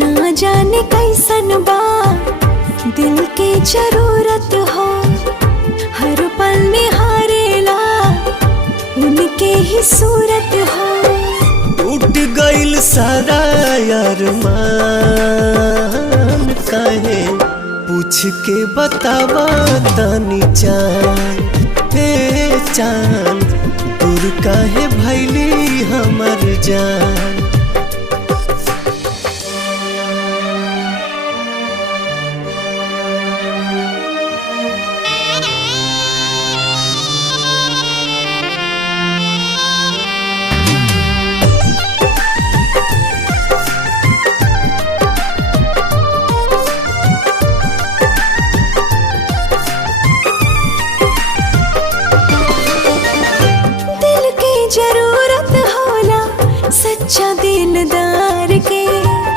ना जाने कैसन बा दिल के जरूरत हो, हर पल निहारेला उनके ही सूरत हो। टूट गइल सारा अरमान, काहे पूछ के बतावा तनी चान, हे चान दूर काहे भइली हमर जान।